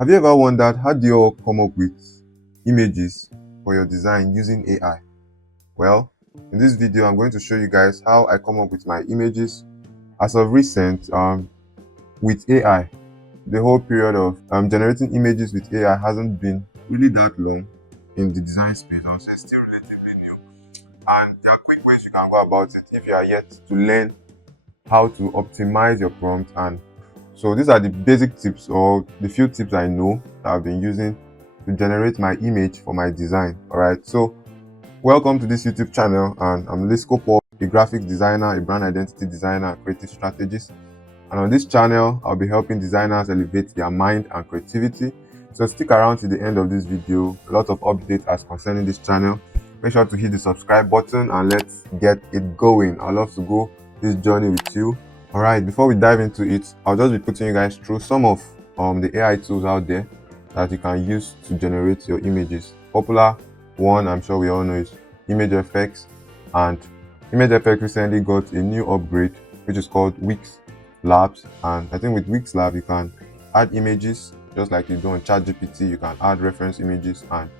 Have you ever wondered how do you all come up with images for your design using AI? Well, in this video, I'm going to show you guys how I come up with my images as of recent with AI. The whole period of generating images with AI hasn't been really that long in the design space, so it's still relatively new. And there are quick ways you can go about it if you are yet to learn how to optimize your prompt. And so these are the basic tips or the few tips I know that I've been using to generate my image for my design. All right, so welcome to this YouTube channel, and I'm Lisco, a graphic designer, a brand identity designer, and creative strategist. And on this channel, I'll be helping designers elevate their mind and creativity. So stick around to the end of this video. A lot of updates as concerning this channel. Make sure to hit the subscribe button and let's get it going. I'd love to go this journey with you. All right, before we dive into it, I'll just be putting you guys through some of the AI tools out there that you can use to generate your images. Popular one, I'm sure we all know, is Imagefx, and Imagefx recently got a new upgrade which is called Wix Labs. And I think with Wix Lab you can add images just like you do on ChatGPT. You can add reference images and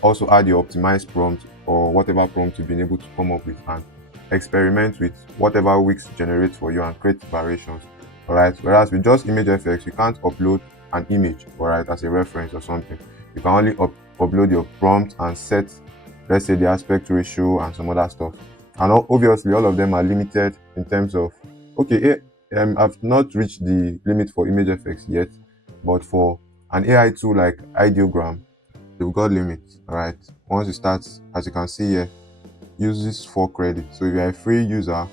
also add your optimized prompt or whatever prompt you've been able to come up with, and experiment with whatever Wix generates for you and create variations. All right, whereas with just Imagefx you can't upload an image, all right, as a reference or something. You can only upload your prompt and set, let's say, the aspect ratio and some other stuff. And obviously all of them are limited in terms of, okay, I've not reached the limit for Imagefx yet, but for an AI tool like Ideogram, they've got limits. All right, once you start, as you can see here, uses 4 credits. So if you're a free user,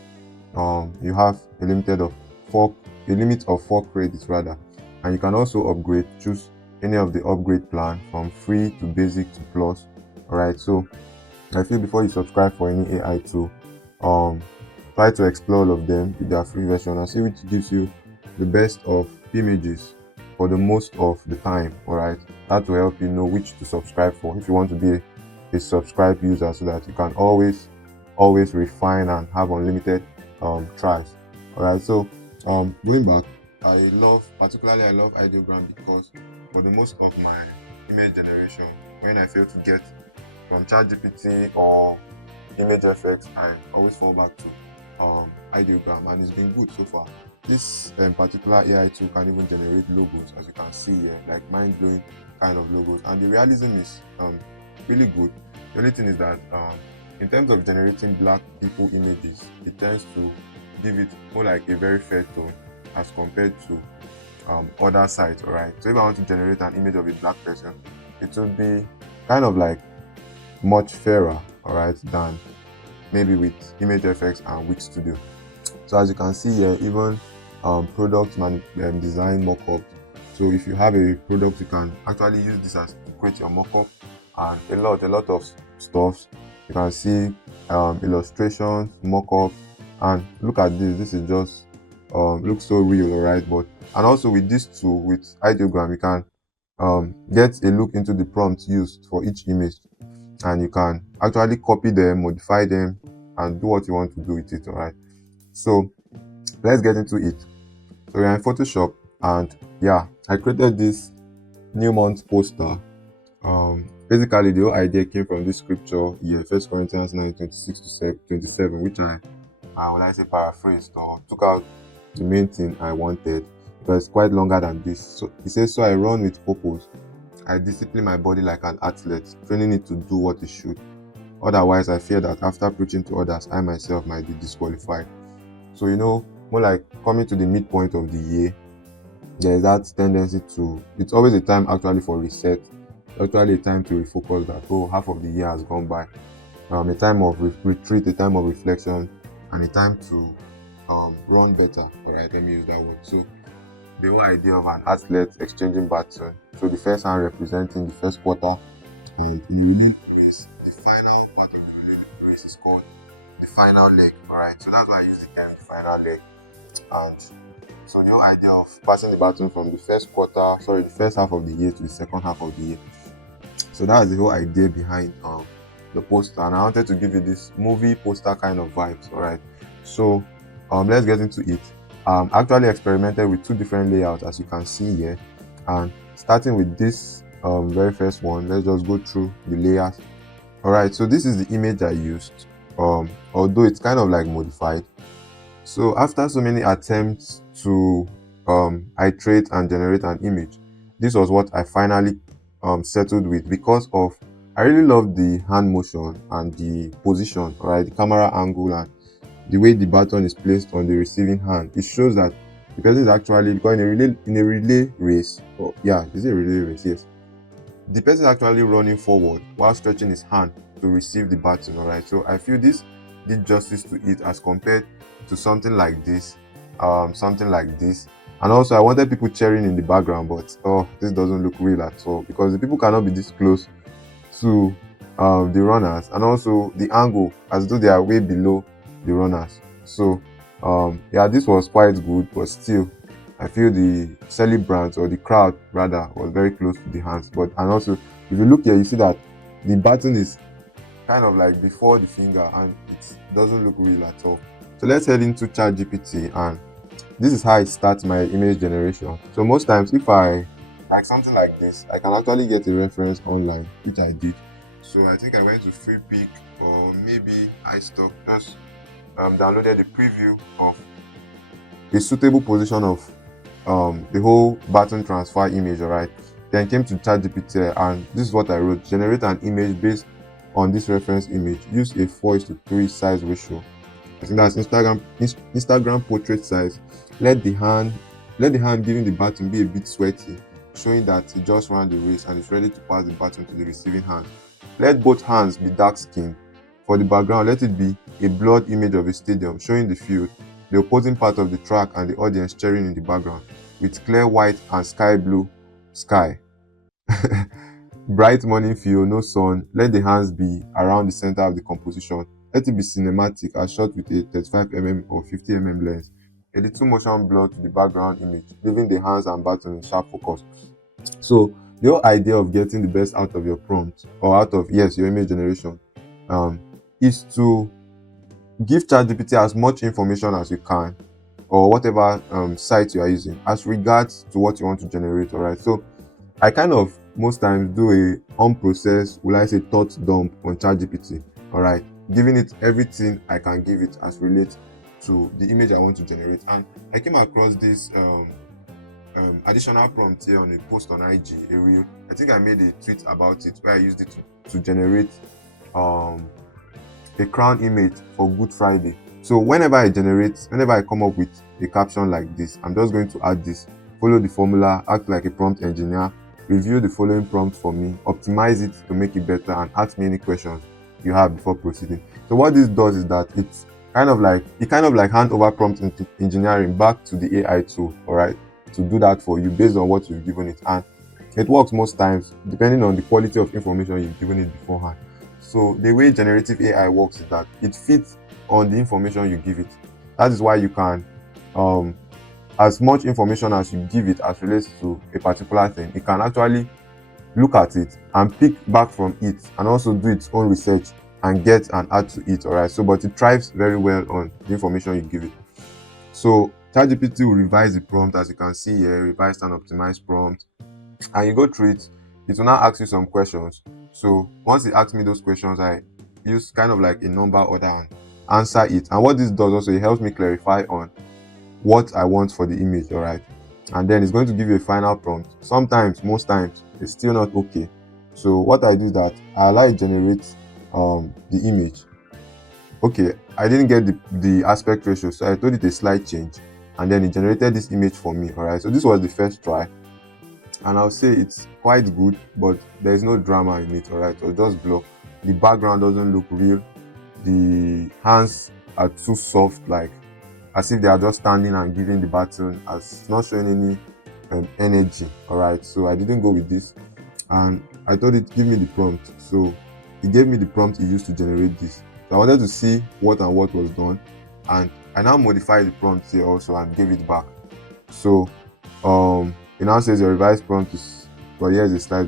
you have a limit of 4 credits rather, and you can also upgrade. Choose any of the upgrade plan from free to basic to plus. All right, so I feel before you subscribe for any AI tool, try to explore all of them with their free version and see which gives you the best of images for the most of the time. All right, that will help you know which to subscribe for if you want to be a subscribed user, so that you can always refine and have unlimited tries. All right, so going back, I love Ideogram because for the most of my image generation, when I fail to get from ChatGPT or Imagefx, I always fall back to Ideogram, and it's been good so far. This particular AI tool can even generate logos, as you can see here, like mind-blowing kind of logos, and the realism is really good. The only thing is that in terms of generating black people images, it tends to give it more like a very fair tone as compared to other sites. All right, so if I want to generate an image of a black person, it will be kind of like much fairer, all right, than maybe with Imagefx and Wix Studio. So as you can see here, even product design mockup. So if you have a product, you can actually use this as to create your mockup, and a lot of stuff. You can see illustrations, mockups, and look at this. This is just looks so real, all right. But and also with this tool, with Ideogram, you can get a look into the prompts used for each image, and you can actually copy them, modify them, and do what you want to do with it. All right, so let's get into it. So we're in Photoshop, and yeah, I created this new month poster. Basically the whole idea came from this scripture here, 1 Corinthians 9:26 to 27, which I would like to say paraphrased or took out the main thing I wanted, because it's quite longer than this. So he says, so I run with purpose, I discipline my body like an athlete, training it to do what it should. Otherwise I fear that after preaching to others, I myself might be disqualified. So more like coming to the midpoint of the year, there is that tendency to, it's always a time actually for reset, actually a time to refocus that, oh, half of the year has gone by, a time of retreat, a time of reflection, and a time to run better. All right, let me use that word. So the whole idea of an athlete exchanging baton, so the first hand representing the first quarter, and in the relay race, the final part of the relay race is called the final leg. All right, so that's why I use the term the final leg. And so the whole idea of passing the baton from the first half of the year to the second half of the year. So that's the whole idea behind the poster, and I wanted to give you this movie poster kind of vibes. All right, so let's get into it. Actually experimented with 2 different layouts, as you can see here, and starting with this very first one. Let's just go through the layers. All right, so this is the image I used, although it's kind of like modified. So after so many attempts to iterate and generate an image, this was what I finally settled with, because of I really love the hand motion and the position, right? The camera angle and the way the button is placed on the receiving hand. It shows that the person is actually, because in a relay race, or yeah, is it a relay race? Yes. The person is actually running forward while stretching his hand to receive the button. All right, so I feel this did justice to it as compared to something like this, and also I wanted people cheering in the background, but oh, this doesn't look real at all, because the people cannot be this close to the runners, and also the angle as though they are way below the runners. So yeah, this was quite good, but still I feel the celebrants, or the crowd rather, was very close to the hands. But and also, if you look here, you see that the button is kind of like before the finger, and it doesn't look real at all. So let's head into ChatGPT, and this is how I start my image generation. So most times, if I like something like this, I can actually get a reference online, which I did. So I think I went to FreePic, or maybe iStock, just downloaded the preview of a suitable position of the whole button transfer image. All right, then came to ChatGPT, and this is what I wrote: generate an image based on this reference image. Use a 4:3 size ratio. I think that's Instagram portrait size. Let the hand giving the button be a bit sweaty, showing that he just ran the race and is ready to pass the button to the receiving hand. Let both hands be dark skinned. For the background, let it be a blurred image of a stadium showing the field, the opposing part of the track, and the audience cheering in the background, with clear white and sky blue sky. Bright morning feel, no sun. Let the hands be around the center of the composition. Let it be cinematic, as shot with a 35mm or 50mm lens. A little motion blur to the background image, leaving the hands and button in sharp focus. So the whole idea of getting the best out of your prompt, or out of, yes, your image generation, is to give ChatGPT as much information as you can, or whatever site you are using, as regards to what you want to generate. All right, so I kind of most times do a unprocessed, will I say, thought dump on ChatGPT. All right, giving it everything I can give it as relates to the image I want to generate. And I came across this additional prompt here on a post on IG, a reel. I think I made a tweet about it where I used it to generate a crown image for Good Friday. So whenever I come up with a caption like this, I'm just going to add this, follow the formula, act like a prompt engineer, review the following prompt for me, optimize it to make it better, and ask me any questions you have before proceeding. So what this does is that it kind of like hand over prompt engineering back to the AI tool, all right, to do that for you based on what you've given it. And it works most times depending on the quality of information you've given it beforehand. So the way generative AI works is that it fits on the information you give it. That is why you can as much information as you give it as relates to a particular thing, it can actually look at it and pick back from it, and also do its own research and get and add to it. All right, so but it thrives very well on the information you give it. So ChatGPT will revise the prompt, as you can see here, revised and optimized prompt, and you go through it. It will now ask you some questions. So once it asks me those questions, I use kind of like a number order and answer it. And what this does also, it helps me clarify on what I want for the image. All right, and then it's going to give you a final prompt. Sometimes, most times, it's still not okay. So what I do is that I allow it generate the image. Okay, I didn't get the aspect ratio, so I told it a slight change, and then it generated this image for me. All right, so this was the first try, and I'll say it's quite good, but there is no drama in it. All right, or just blur. The background doesn't look real. The hands are too soft, like as if they are just standing and giving the button, as not showing any energy. All right, so I didn't go with this, and I told it give me the prompt. So it gave me the prompt it used to generate this. So I wanted to see what was done, and I now modified the prompt here also and gave it back. So it now says your revised prompt is, well, here's a slight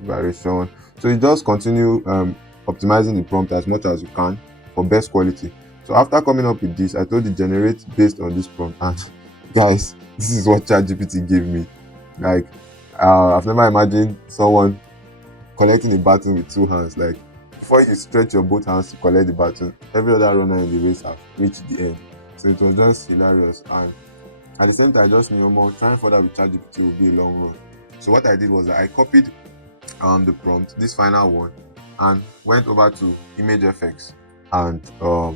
variation. So you just continue optimizing the prompt as much as you can for best quality. So after coming up with this, I told it generate based on this prompt, and guys, this is what ChatGPT gave me. Like, I've never imagined someone collecting a baton with two hands. Like, before you stretch your both hands to collect the baton, every other runner in the race have reached the end. So it was just hilarious. And at the same time, I just knew more trying further with ChatGPT would be a long run. So what I did was that I copied the prompt, this final one, and went over to Imagefx and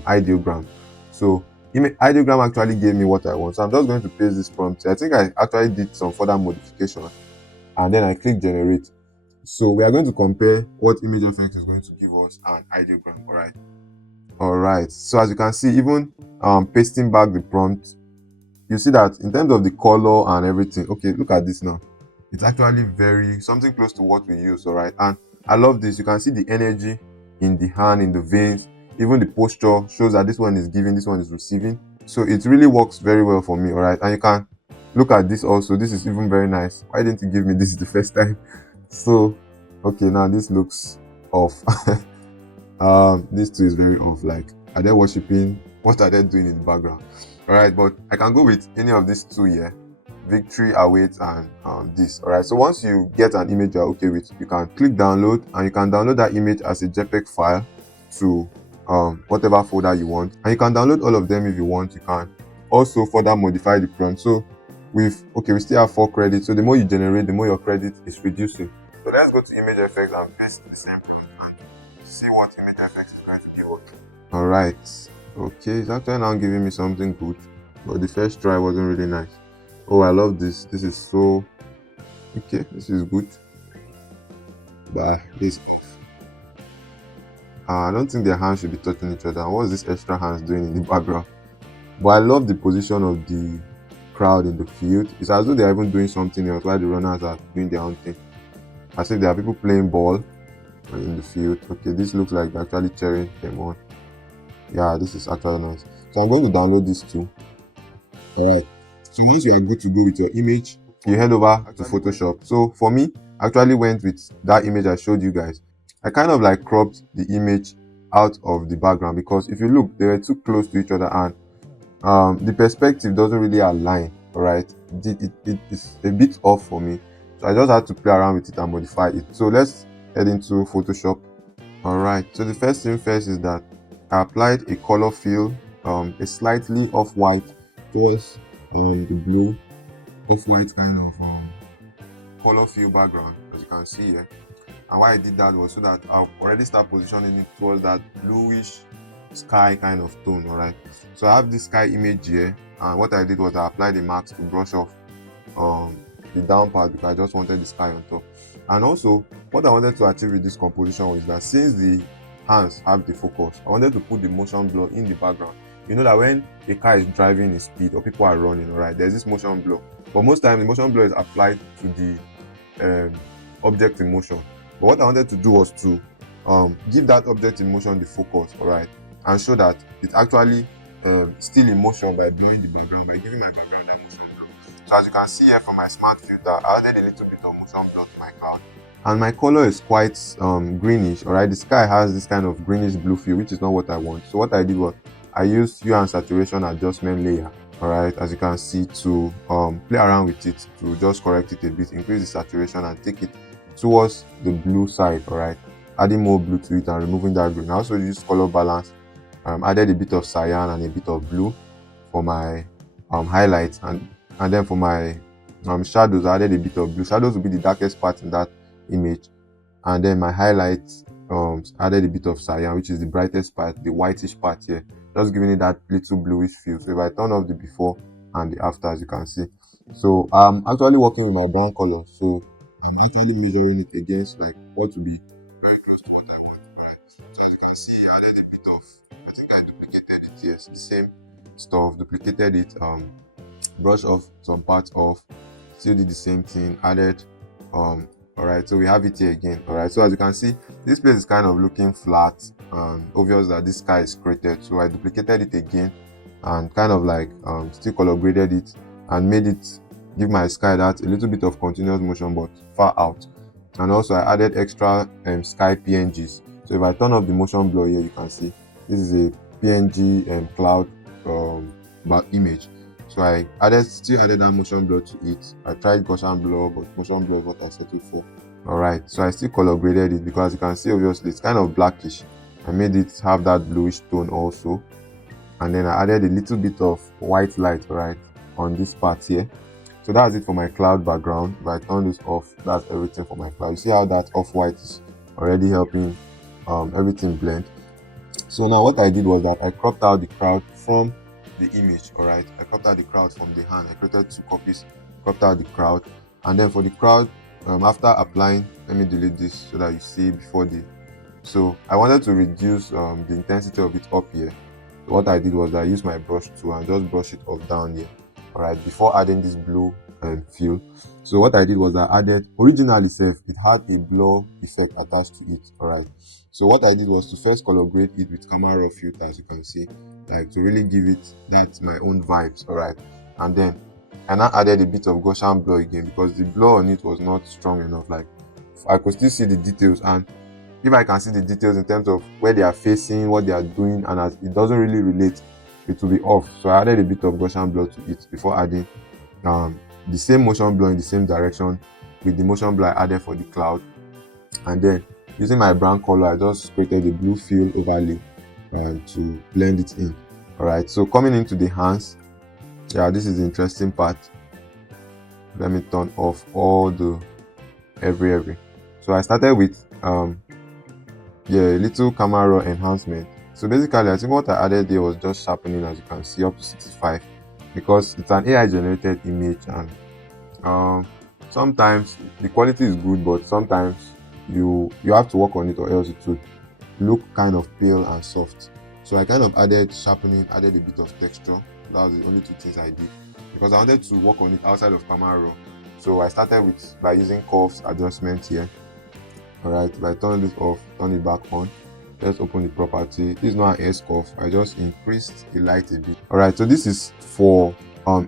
Ideogram. So Ideogram actually gave me what I want. So I'm just going to paste this prompt. I think I actually did some further modifications, and then I click generate. So we are going to compare what Imagefx is going to give us and Ideogram. All right. So as you can see, even pasting back the prompt, you see that in terms of the color and everything, okay, look at this now. It's actually very something close to what we use. All right, and I love this. You can see the energy in the hand, in the veins, even the posture shows that this one is giving, this one is receiving. So it really works very well for me. All right, and you can look at this also. This is even very nice. Why didn't you give me this the first time? So okay, now this looks off. This too is very off. Like, are they worshiping? What are they doing in the background? All right, but I can go with any of these two here. Victory awaits and this. All right, so once you get an image you're okay with, you can click download, and you can download that image as a JPEG file to whatever folder you want, and you can download all of them if you want. You can also further modify the prompt. So we still have 4 credits, so the more you generate, the more your credit is reducing. So let's go to Imagefx and paste the same prompt and see what Imagefx is going to give us. All right, okay, it's actually now giving me something good, but the first try wasn't really nice. Oh, I love this. This is so okay. This is good. But this, I don't think their hands should be touching each other. What's this extra hands doing in the background? But I love the position of the crowd in the field. It's as though they're even doing something else while the runners are doing their own thing. As if there are people playing ball in the field. Okay, this looks like they're actually cheering them on. Yeah, this is actually nice. So I'm going to download this too. Alright. So once you are good to go with your image, you head over to Photoshop. So for me, I actually went with that image I showed you guys. I kind of like cropped the image out of the background, because if you look, they were too close to each other, and the perspective doesn't really align. All right, it's a bit off for me, so I just had to play around with it and modify it. So let's head into Photoshop. All right, so the first thing first is that I applied a color fill, a slightly off-white towards the blue off-white kind of color fill background, as you can see here. And why I did that was so that I've already start positioning it towards that bluish sky kind of tone. All right, so I have this sky image here, and what I did was I applied the mask to brush off the down part, because I just wanted the sky on top. And also, what I wanted to achieve with this composition was that since the hands have the focus, I wanted to put the motion blur in the background. You know that when a car is driving in speed or people are running, all right, there's this motion blur, but most times the motion blur is applied to the object in motion. But what I wanted to do was to give that object in motion the focus, all right, and show that it's actually still in motion by blurring the background, by giving my background that motion blur. So as you can see here from my smart filter, I added a little bit of motion blur to my cloud, and my color is quite greenish. All right, the sky has this kind of greenish blue feel, which is not what I want. So what I did was I used hue and saturation adjustment layer, all right, as you can see, to play around with it, to just correct it a bit, increase the saturation and take it towards the blue side. All right, adding more blue to it and removing that green. I also used color balance, added a bit of cyan and a bit of blue for my highlights, and then for my shadows, I added a bit of blue. Shadows will be the darkest part in that image, and then my highlights added a bit of cyan, which is the brightest part, the whitish part here, just giving it that little bluish feel. So if I turn off the before and the after, as you can see, so I'm actually working with my brown color, so I'm actually measuring it against like what would be very close to what I want. Right? So as you can see, I added a bit of, I think I duplicated it, yes, the same stuff, duplicated it, brush off some parts off, still did the same thing, added all right, so we have it here again. All right, so as you can see, this place is kind of looking flat, obvious that this sky is created. So I duplicated it again and kind of like still color graded it and made it give my sky that a little bit of continuous motion but far out. And also I added extra sky PNGs. So if I turn off the motion blur here, you can see this is a PNG cloud image. So I still added that motion blur to it. I tried Gaussian blur, but motion blur is what I settled for. Alright, so I still color graded it because you can see obviously it's kind of blackish. I made it have that bluish tone also, and then I added a little bit of white light, right, on this part here. So that's it for my cloud background. If I turn this off, that's everything for my cloud. You see how that off-white is already helping everything blend. So now what I did was that I cropped out the crowd from the image. All right, I cropped out the crowd from the hand. I created 2 copies, cropped out the crowd, and then for the crowd, after applying, let me delete this so that you see before the. So I wanted to reduce the intensity of it up here. So what I did was I used my brush tool and just brush it up down here. All right, before adding this blue fill. So what I did was I added, originally it had a blur effect attached to it. All right, so what I did was to first color grade it with camera raw filter, as you can see, like to really give it that my own vibes. All right, and then I now added a bit of Gaussian blur again because the blur on it was not strong enough. Like I could still see the details, and if I can see the details in terms of where they are facing, what they are doing, and as it doesn't really relate, it will be off. So I added a bit of Gaussian blur to it before adding the same motion blur in the same direction with the motion blur I added for the cloud. And then using my brown color, I just created a blue fill overlay to blend it in. All right, so coming into the hands, yeah, this is the interesting part. Let me turn off all the every. So I started with little camera raw enhancement. So basically, I think what I added there was just sharpening, as you can see, up to 65, because it's an AI generated image, and sometimes the quality is good, but sometimes you have to work on it, or else it would look kind of pale and soft. So I kind of added sharpening, added a bit of texture. That was the only 2 things I did because I wanted to work on it outside of camera raw. So I started by using curves adjustment here. Alright, if I turn this off, turn it back on, let's open the property. This is not an S curve, I just increased the light a bit. Alright, so this is for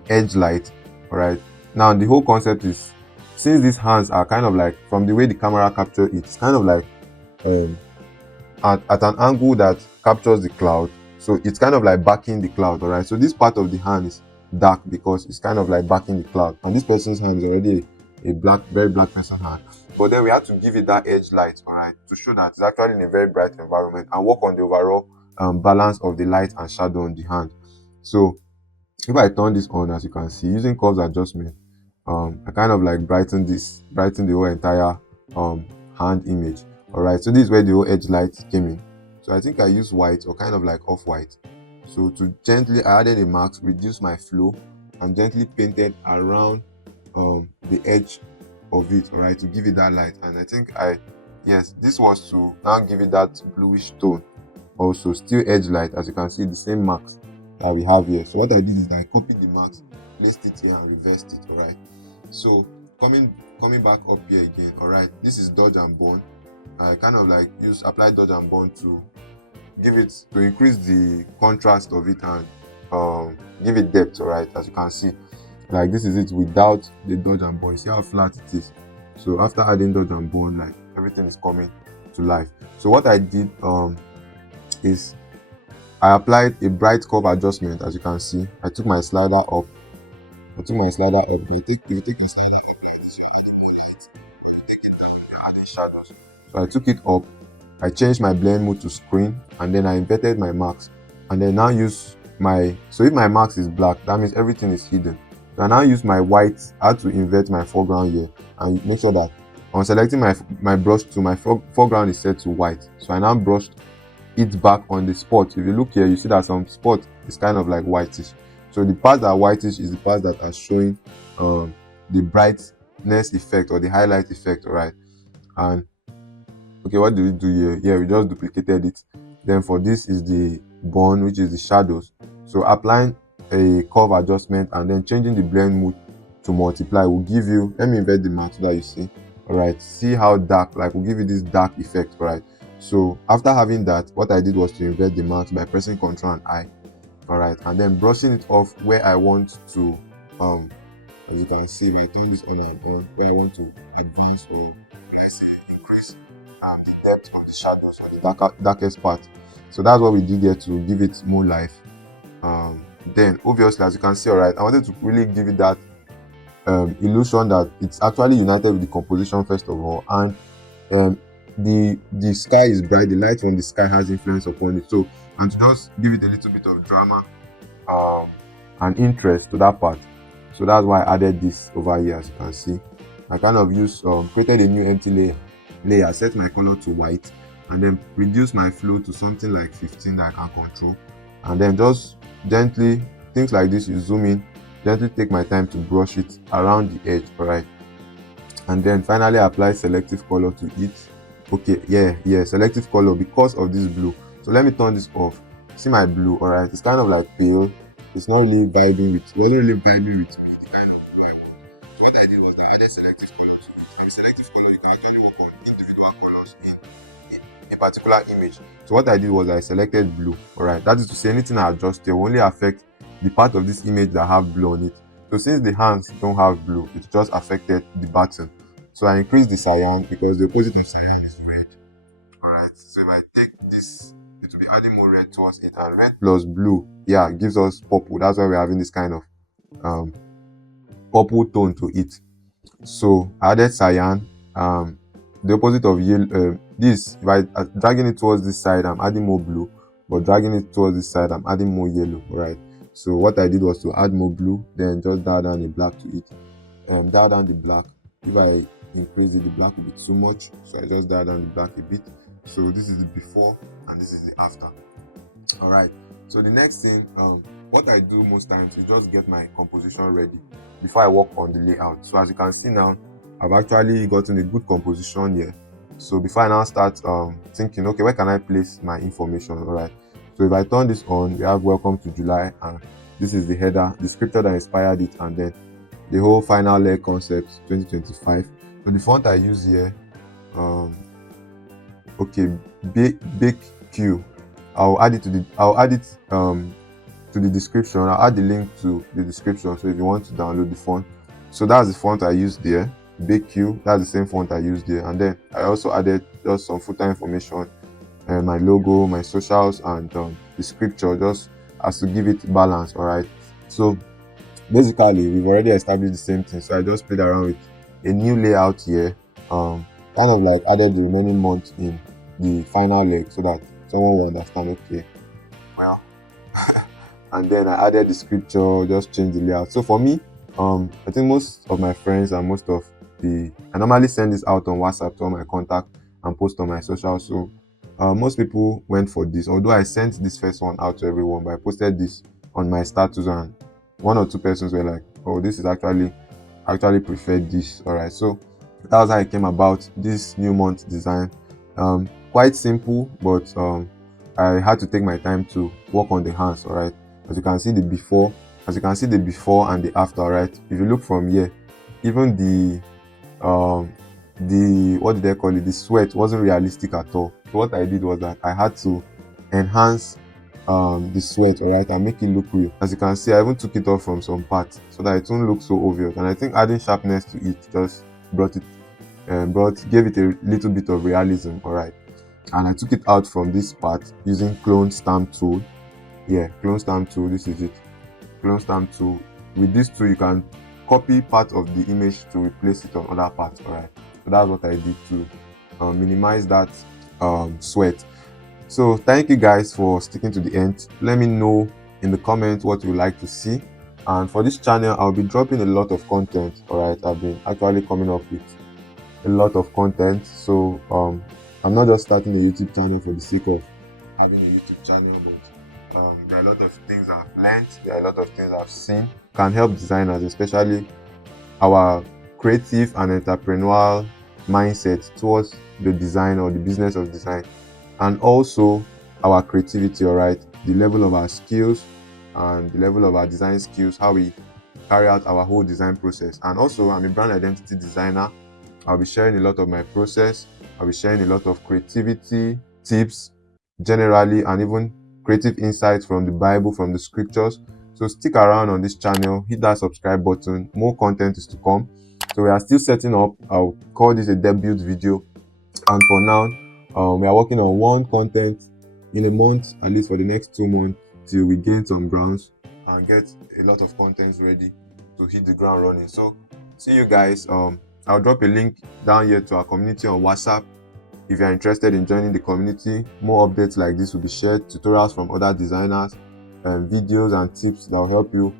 edge light. Alright, now the whole concept is, since these hands are kind of like, from the way the camera captures it, it's kind of like at an angle that captures the cloud, so it's kind of like backing the cloud. Alright, so this part of the hand is dark because it's kind of like backing the cloud, and this person's hand is already a very black person hand, but then we have to give it that edge light, all right, to show that it's actually in a very bright environment and work on the overall balance of the light and shadow on the hand. So if I turn this on, as you can see, using curves adjustment, I kind of like brighten the whole entire hand image. All right, so this is where the whole edge light came in. So I think I used white, or kind of like off-white. So I added a mask, reduced my flow, and gently painted around the edge of it, all right, to give it that light. And I think this was to now give it that bluish tone. Also still edge light, as you can see, the same marks that we have here. So what I did is I copied the marks, placed it here, and reversed it. All right, so coming back up here again. All right, this is dodge and burn. I kind of like apply dodge and burn to increase the contrast of it and give it depth. All right, as you can see, like this is it without the dodge and burn. See how flat it is. So after adding dodge and burn, like everything is coming to life. So what I did is I applied a bright curve adjustment. As you can see, I took my slider up. But if you take a slider up like this, you're adding more light. If you take it down, you're adding shadows. So I took it up, I changed my blend mode to screen, and then I inverted my marks, and then now use if my marks is black, that means everything is hidden. So I now use my white. I had to invert my foreground here and make sure that on selecting my brush tool, my foreground is set to white. So I now brushed it back on the spot. If you look here, you see that some spot is kind of like whitish. So the parts that are whitish is the parts that are showing the brightness effect or the highlight effect. All right, and okay, what do we do here? Yeah, we just duplicated it. Then for this is the burn, which is the shadows. So applying a curve adjustment and then changing the blend mode to multiply will give you, let me invert the mask so that you see. All right, see how dark, like, will give you this dark effect. All right, so after having that, what I did was to invert the mask by pressing Ctrl and I. All right, and then brushing it off where I want to as you can see, we turn this on and on, where I want to advance, or let's say increase the depth of the shadows or the darkest part. So that's what we did here to give it more life. Then obviously, as you can see, all right, I wanted to really give it that illusion that it's actually united with the composition first of all, and um, the sky is bright, the light from the sky has influence upon it. So, and to just give it a little bit of drama um, and interest to that part, so that's why I added this over here. As you can see, I kind of used created a new empty layer, set my color to white, and then reduce my flow to something like 15 that I can control, and then just gently, things like this, you zoom in, gently take my time to brush it around the edge, all right, and then finally apply selective color to it. Okay, yeah, selective color because of this blue. So let me turn this off. See my blue, all right, it's kind of like pale. It's not really vibing with, it wasn't really vibing with me, the kind of blue I want. So what I did was I added selective color to it, and with selective color you can actually work on individual colors in a particular image. So what I did was I selected blue, all right, that is to say anything I adjust here will only affect the part of this image that have blue on it. So since the hands don't have blue, it just affected the button. So I increased the cyan because the opposite of cyan is red. Alright, so if I take this, it will be adding more red towards it, and red plus blue, yeah, gives us purple. That's why we're having this kind of um, purple tone to it. So I added cyan, the opposite of yellow. This, if I dragging it towards this side, I'm adding more blue, but dragging it towards this side, I'm adding more yellow. Alright, so what I did was to add more blue, then just dial down the black to it, and dial down the black. If I increase it, the black will be too much, so I just dial down the black a bit. So this is the before and this is the after. All right, so the next thing, what I do most times is just get my composition ready before I work on the layout. So as you can see now, I've actually gotten a good composition here. So before I now start thinking, okay, where can I place my information? All right, so if I turn this on, we have welcome to July, and this is the header, the scripture that inspired it, and then the whole final layer concept 2025. So the font I use here, okay, big Q. I'll add it to the description. I'll add the link to the description, so if you want to download the font. So that's the font I used there, big Q. That's the same font I used there, and then I also added just some footer information, my logo, my socials, and the scripture, just as to give it balance. All right, so basically we've already established the same thing, so I just played around with a new layout here, kind of like added the remaining months in the final leg so that someone will understand, okay, well, and then I added the scripture, just changed the layout. So for me, I think most of my friends and most of I normally send this out on WhatsApp to all my contacts and post on my social. So most people went for this, although I sent this first one out to everyone, but I posted this on my status, and one or two persons were like, oh, this is actually preferred this. All right, so that was how it came about, this new month design. Quite simple, but I had to take my time to work on the hands. All right, as you can see the before and the after. All right, if you look from here, even the what did they call it, the sweat wasn't realistic at all. So what I did was that I had to enhance the sweat, all right, and make it look real. As you can see, I even took it off from some parts so that it won't look so obvious, and I think adding sharpness to it just gave it a little bit of realism. All right, and I took it out from this part using clone stamp tool. Yeah, clone stamp tool, this is it, clone stamp tool. With this tool you can copy part of the image to replace it on other parts. All right, so that's what I did to minimize that sweat. So thank you guys for sticking to the end. Let me know in the comments what you would like to see, and for this channel I'll be dropping a lot of content. All right, I've been actually coming up with a lot of content, so I'm not just starting a YouTube channel for the sake of having a YouTube channel, but there are a lot of things I've learned, there are a lot of things I've seen can help designers, especially our creative and entrepreneurial mindset towards the design or the business of design, and also our creativity. All right, the level of our skills and the level of our design skills, how we carry out our whole design process. And also, I'm a brand identity designer. I'll be sharing a lot of my process. I'll be sharing a lot of creativity tips generally, and even creative insights from the Bible, from the scriptures. So stick around on this channel, hit that subscribe button. More content is to come. So we are still setting up. I'll call this a debut video, and for now we are working on one content in a month, at least for the next 2 months, till we gain some grounds. and get a lot of contents ready to hit the ground running. So see you guys. I'll drop a link down here to our community on WhatsApp. If you're interested in joining the community, more updates like this will be shared, tutorials from other designers, videos and tips that will help you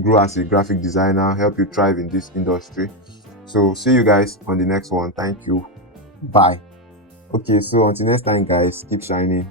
grow as a graphic designer, help you thrive in this industry. So see you guys on the next one. Thank you. Bye. Okay, so until next time, guys, keep shining.